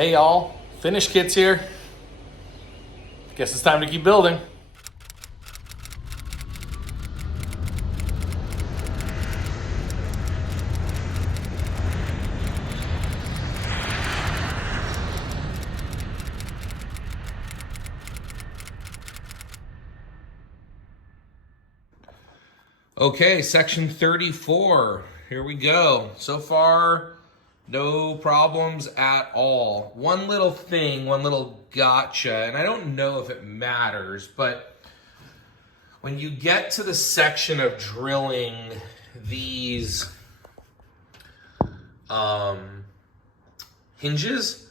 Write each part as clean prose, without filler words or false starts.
Hey y'all, finish kit's here. Guess it's time to keep building. Okay, section 34. Here we go. So far, no problems at all. One little thing, one little gotcha, and I don't know if it matters, but when you get to the section of drilling these hinges,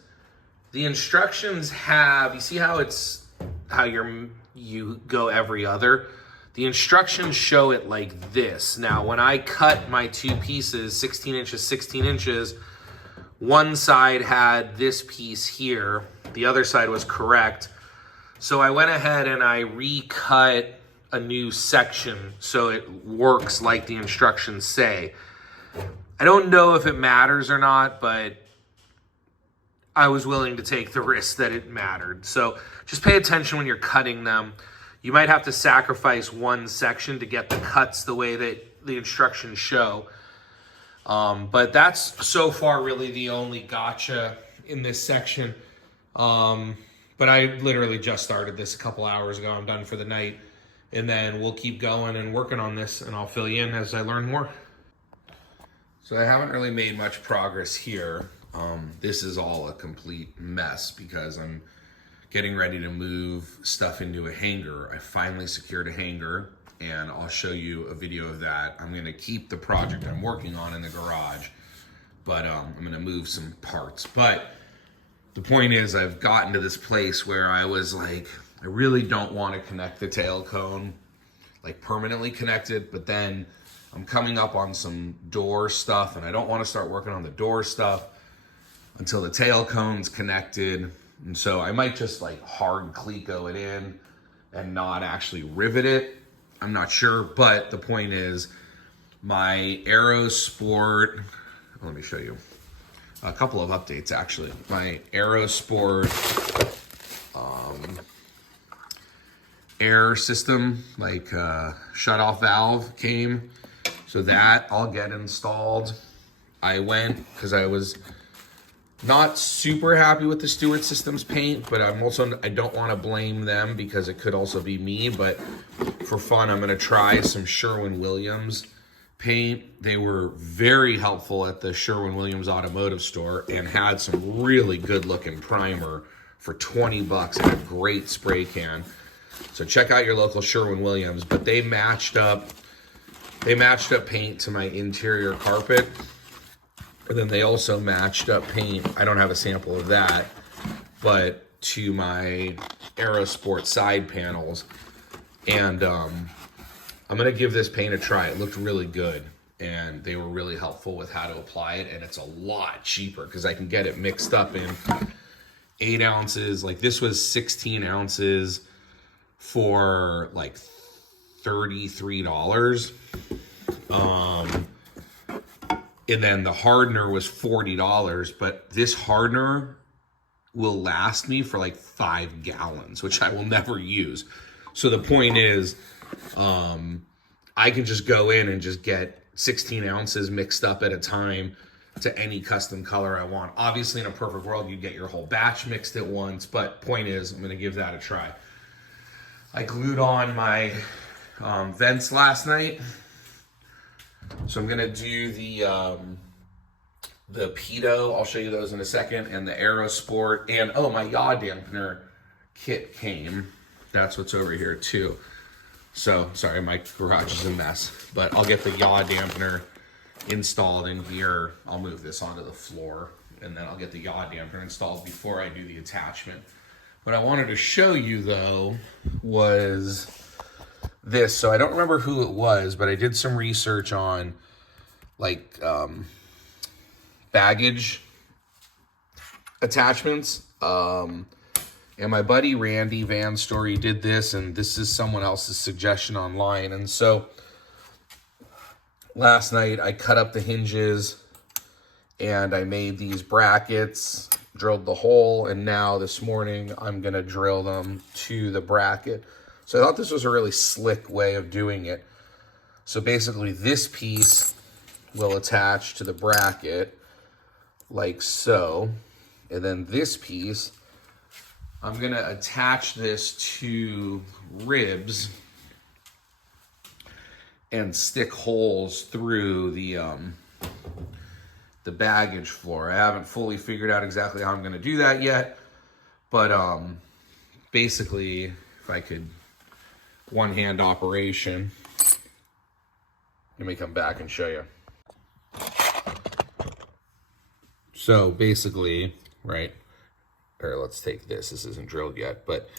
the instructions have, you see how you go every other? The instructions show it like this. Now, when I cut my two pieces, 16 inches, 16 inches, one side had this piece here. The other side was correct. So I went ahead and I recut a new section so it works like the instructions say. I don't know if it matters or not, but I was willing to take the risk that it mattered. So just pay attention when you're cutting them. You might have to sacrifice one section to get the cuts the way that the instructions show. But that's so far really the only gotcha in this section. But I literally just started this a couple hours ago. I'm done for the night. And then we'll keep going and working on this, and I'll fill you in as I learn more. So I haven't really made much progress here. This is all a complete mess because I'm getting ready to move stuff into a hanger. I finally secured a hanger, and I'll show you a video of that. I'm gonna keep the project I'm working on in the garage, but I'm gonna move some parts. But the point is, I've gotten to this place where I was like, I really don't want to connect the tail cone, like permanently connected, but then I'm coming up on some door stuff, and I don't want to start working on the door stuff until the tail cone's connected. And so I might just like hard cleco it in and not actually rivet it. I'm not sure, but the point is my Aero Sport, let me show you a couple of updates actually. My Aero Sport air system, like shut off valve came. So that I'll get installed. I went, because I was not super happy with the Stewart Systems paint, but I don't want to blame them because it could also be me, but for fun, I'm going to try some Sherwin-Williams paint. They were very helpful at the Sherwin-Williams automotive store and had some really good looking primer for 20 bucks and a great spray can. So check out your local Sherwin-Williams, but they matched up paint to my interior carpet. And then they also matched up paint, I don't have a sample of that, but to my Aero Sport side panels. And I'm gonna give this paint a try. It looked really good, and they were really helpful with how to apply it, and it's a lot cheaper because I can get it mixed up in 8 ounces. Like this was 16 ounces for like $33. And then the hardener was $40, but this hardener will last me for like 5 gallons, which I will never use. So the point is, I can just go in and just get 16 ounces mixed up at a time to any custom color I want. Obviously, in a perfect world, you'd get your whole batch mixed at once, but point is, I'm gonna give that a try. I glued on my vents last night. So I'm gonna do the Pitot, I'll show you those in a second, and the Aero Sport, and oh, my yaw dampener kit came. That's what's over here too. So, sorry, my garage is a mess, but I'll get the yaw dampener installed in here. I'll move this onto the floor, and then I'll get the yaw dampener installed before I do the attachment. What I wanted to show you though was this. So I don't remember who it was, but I did some research on like baggage attachments. And my buddy Randy Van Story did this, and this is someone else's suggestion online. And so last night I cut up the hinges and I made these brackets drilled the hole, and now this morning I'm gonna drill them to the bracket. So I thought this was a really slick way of doing it. So basically this piece will attach to the bracket like so. And then this piece, I'm gonna attach this to ribs and stick holes through the baggage floor. I haven't fully figured out exactly how I'm gonna do that yet, but basically, if I could, one-hand operation. Let me come back and show you. So basically, right, or let's take this isn't drilled yet, but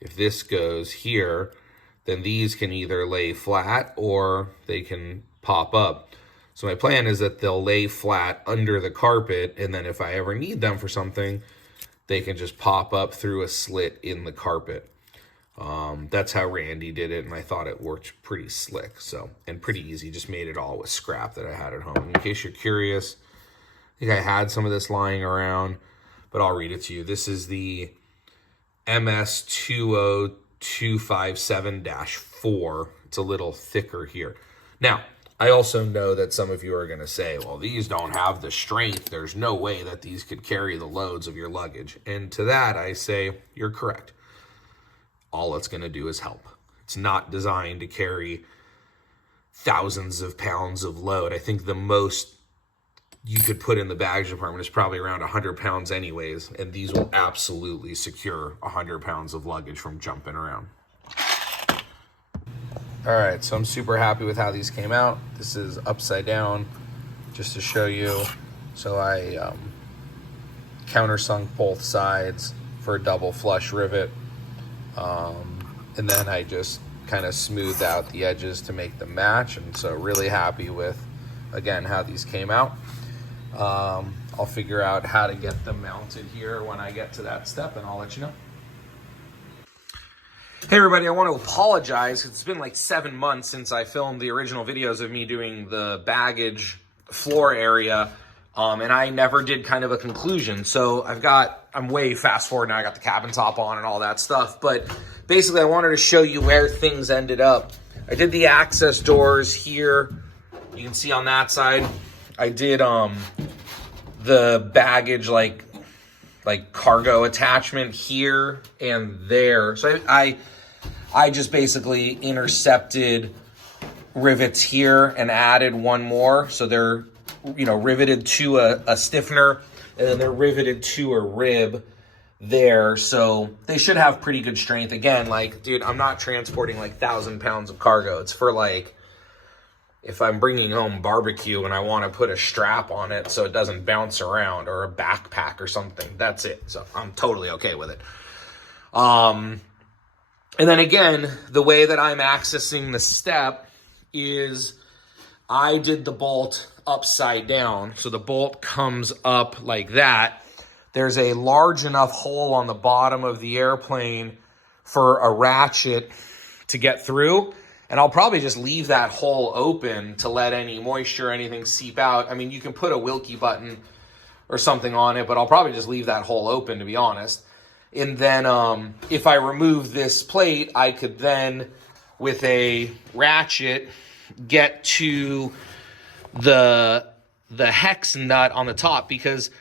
if this goes here, then these can either lay flat or they can pop up. So my plan is that they'll lay flat under the carpet, and then if I ever need them for something, they can just pop up through a slit in the carpet. That's how Randy did it, and I thought it worked pretty slick, so, and pretty easy. Just made it all with scrap that I had at home. In case you're curious, I think I had some of this lying around, but I'll read it to you. This is the MS20257-4. It's a little thicker here. Now, I also know that some of you are going to say, well, these don't have the strength. There's no way that these could carry the loads of your luggage. And to that, I say, you're correct. All it's going to do is help. It's not designed to carry thousands of pounds of load. I think the most you could put in the baggage department is probably around 100 pounds anyways, and these will absolutely secure 100 pounds of luggage from jumping around. All right, so I'm super happy with how these came out. This is upside down, just to show you. So I countersunk both sides for a double flush rivet. And then I just kind of smoothed out the edges to make them match. And so really happy with, again, how these came out. I'll figure out how to get them mounted here when I get to that step, and I'll let you know. Hey everybody, I want to apologize. It's been like 7 months since I filmed the original videos of me doing the baggage floor area, and I never did kind of a conclusion. So I'm way fast forward now. I got the cabin top on and all that stuff, but basically I wanted to show you where things ended up. I did the access doors here. You can see on that side. I did the baggage like cargo attachment here and there. So I just basically intercepted rivets here and added one more. So they're, riveted to a stiffener, and then they're riveted to a rib there. So they should have pretty good strength. Again, dude, I'm not transporting 1,000 pounds of cargo. It's for if I'm bringing home barbecue and I want to put a strap on it so it doesn't bounce around, or a backpack or something. That's it. So I'm totally okay with it. And then again, the way that I'm accessing the step is I did the bolt upside down. So the bolt comes up like that. There's a large enough hole on the bottom of the airplane for a ratchet to get through. And I'll probably just leave that hole open to let any moisture or anything seep out. I mean, you can put a Wilkie button or something on it, but I'll probably just leave that hole open, to be honest. And then if I remove this plate, I could then, with a ratchet, get to the hex nut on the top, because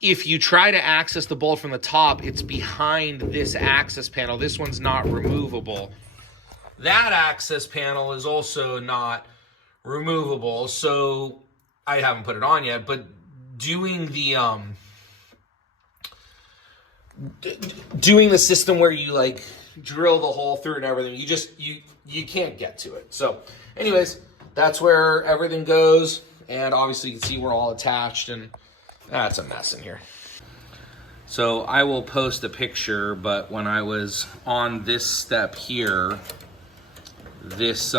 if you try to access the bolt from the top, it's behind this access panel. This one's not removable. That access panel is also not removable, so I haven't put it on yet, but doing the system where you drill the hole through and everything, you can't get to it. So anyways, that's where everything goes, and obviously you can see we're all attached, and that's a mess in here. So I will post a picture, but when I was on this step here, this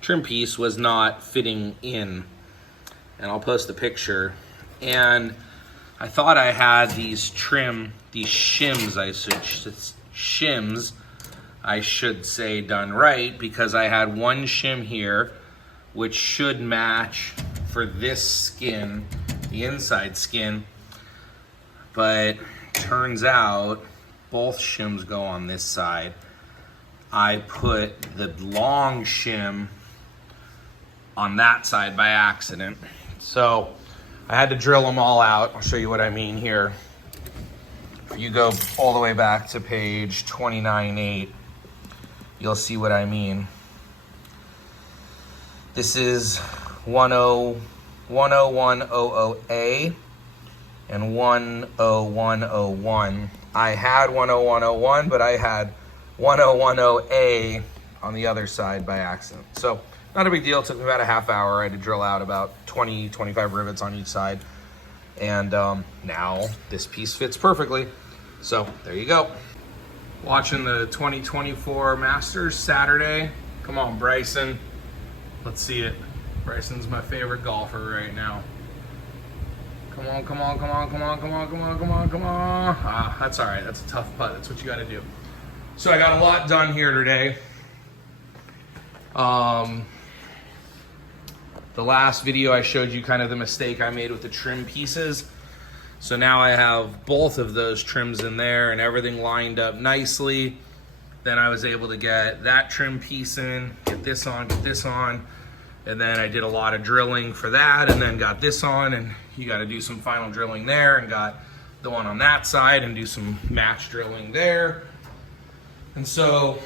trim piece was not fitting in, and I'll post a picture. And I thought I had these shims, I should say, done right, because I had one shim here which should match for this skin, the inside skin, But turns out both shims go on this side. I put the long shim on that side by accident. So I had to drill them all out. I'll show you what I mean here. If you go all the way back to page 29.8, you'll see what I mean. This is 10100A and 10101. I had 10101, but I had 1010A on the other side by accident. So not a big deal. It took me about a half hour. I had to drill out about 20, 25 rivets on each side. And now this piece fits perfectly. So there you go. Watching the 2024 Masters Saturday. Come on, Bryson. Let's see it. Bryson's my favorite golfer right now. Come on, come on, come on, come on, come on, come on, come on, come on. Ah, that's all right. That's a tough putt. That's what you got to do. So I got a lot done here today. The last video I showed you kind of the mistake I made with the trim pieces. So now I have both of those trims in there and everything lined up nicely. Then I was able to get that trim piece in, get this on, and then I did a lot of drilling for that and then got this on, and you got to do some final drilling there, and got the one on that side and do some match drilling there. And so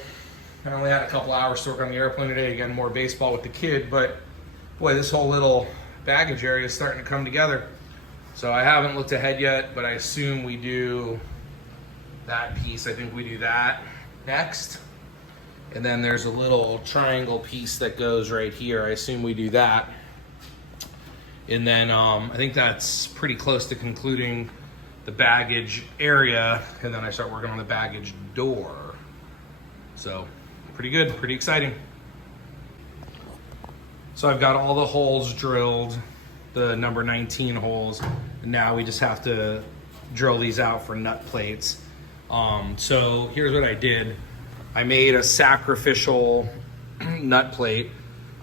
I only had a couple hours to work on the airplane today, again, more baseball with the kid, but boy, this whole little baggage area is starting to come together. So I haven't looked ahead yet, but I assume we do that piece. I think we do that next. And then there's a little triangle piece that goes right here. I assume we do that. And then I think that's pretty close to concluding the baggage area. And then I start working on the baggage door. So pretty good, pretty exciting. So I've got all the holes drilled, the number 19 holes. And now we just have to drill these out for nut plates. So here's what I did. I made a sacrificial nut plate.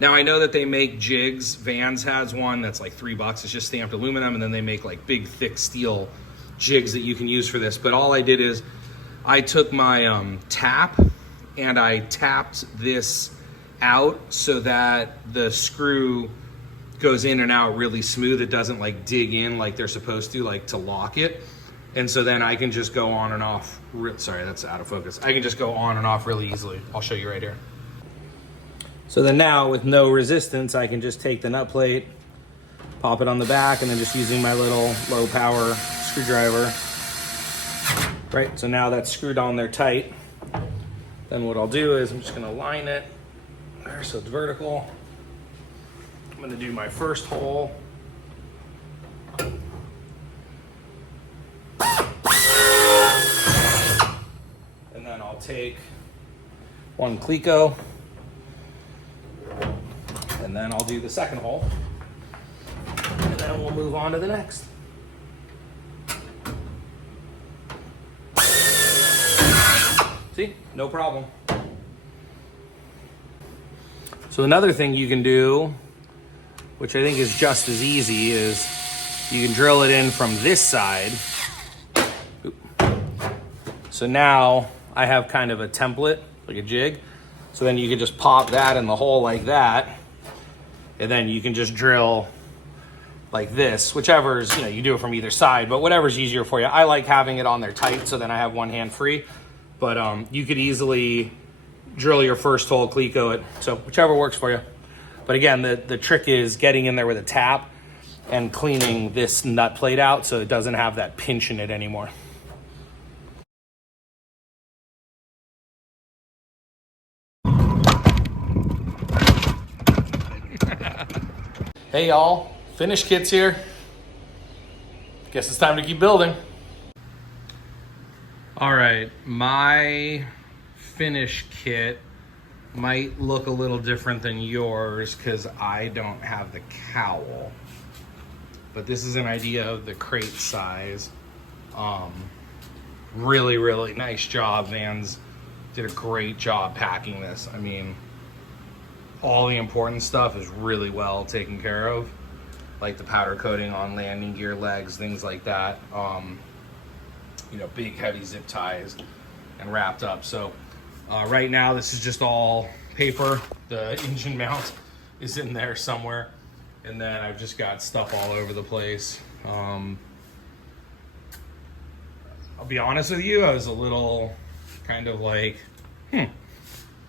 Now I know that they make jigs. Vans has one that's like $3. It's just stamped aluminum, and then they make like big thick steel jigs that you can use for this. But all I did is I took my tap and I tapped this out so that the screw goes in and out really smooth. It doesn't like dig in like they're supposed to, like to lock it. And so then I can just go on and off. Sorry, that's out of focus. I can just go on and off really easily. I'll show you right here. So then now with no resistance, I can just take the nut plate, pop it on the back, and then just using my little low power screwdriver. Right, so now that's screwed on there tight. Then what I'll do is I'm just gonna line it there so it's vertical. I'm gonna do my first hole. And then I'll take one Cleco, and then I'll do the second hole, and then we'll move on to the next. See, no problem. So another thing you can do, which I think is just as easy, is you can drill it in from this side. So now I have kind of a template, like a jig. So then you can just pop that in the hole like that. And then you can just drill like this, whichever's, you do it from either side, but whatever's easier for you. I like having it on there tight so then I have one hand free. But you could easily drill your first hole, Cleco it, so whichever works for you. But again, the trick is getting in there with a tap and cleaning this nut plate out so it doesn't have that pinch in it anymore. Hey y'all, finish kit's here. Guess it's time to keep building. All right, my finish kit might look a little different than yours because I don't have the cowl. But this is an idea of the crate size. Really, really nice job. Vans did a great job packing this. I mean, all the important stuff is really well taken care of, like the powder coating on landing gear legs, things like that. you know, big heavy zip ties and wrapped up. So right now this is just all paper. The engine mount is in there somewhere. And then I've just got stuff all over the place. I'll be honest with you, I was a little kind of like,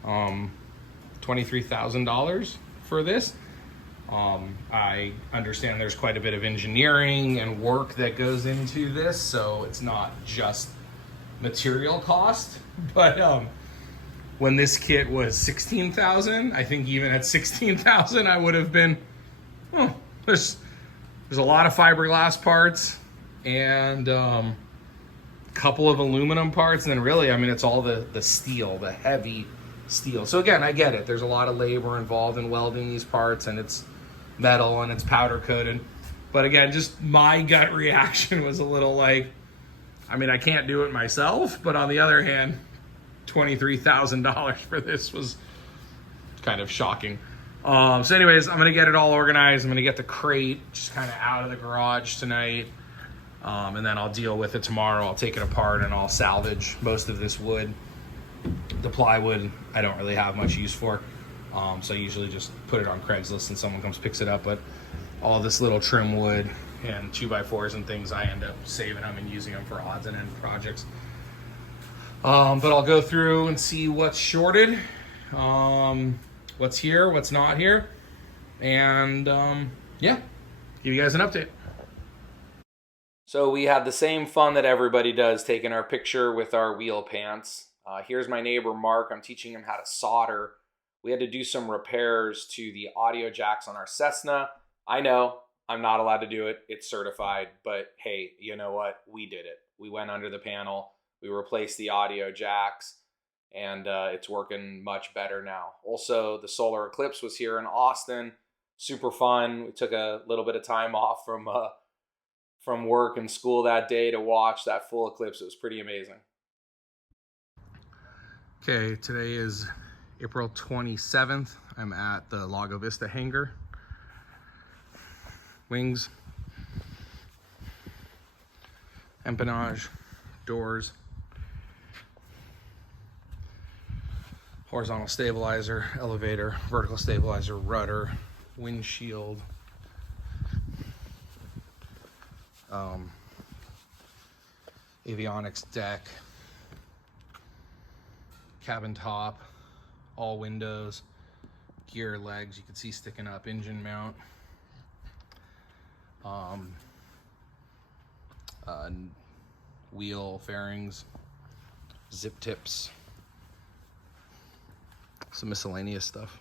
$23,000 for this. I understand there's quite a bit of engineering and work that goes into this, so it's not just material cost. But when this kit was $16,000, I think even at $16,000, I would have been, there's a lot of fiberglass parts and a couple of aluminum parts, and then really, I mean, it's all the steel, the heavy steel. So again, I get it. There's a lot of labor involved in welding these parts, and it's metal and it's powder coated. But again, just my gut reaction was a little like, I mean, I can't do it myself, but on the other hand, $23,000 for this was kind of shocking. So anyways, I'm gonna get it all organized. I'm gonna get the crate just kind of out of the garage tonight. And then I'll deal with it tomorrow. I'll take it apart and I'll salvage most of this wood. The plywood I don't really have much use for, so I usually just put it on Craigslist and someone comes picks it up. But all this little trim wood and 2x4s and things, I end up saving them and using them for odds and end projects. But I'll go through and see what's shorted, what's here, what's not here, and yeah, give you guys an update. So we had the same fun that everybody does, taking our picture with our wheel pants. Here's my neighbor, Mark. I'm teaching him how to solder. We had to do some repairs to the audio jacks on our Cessna. I know I'm not allowed to do it. It's certified, but hey, you know what? We did it. We went under the panel. We replaced the audio jacks, and it's working much better now. Also, the solar eclipse was here in Austin. Super fun. We took a little bit of time off from work and school that day to watch that full eclipse. It was pretty amazing. Okay, today is April 27th. I'm at the Lago Vista hangar. Wings, empennage, doors, horizontal stabilizer, elevator, vertical stabilizer, rudder, windshield, avionics deck, cabin top, all windows, gear legs you can see sticking up, engine mount, wheel fairings, zip tips, some miscellaneous stuff.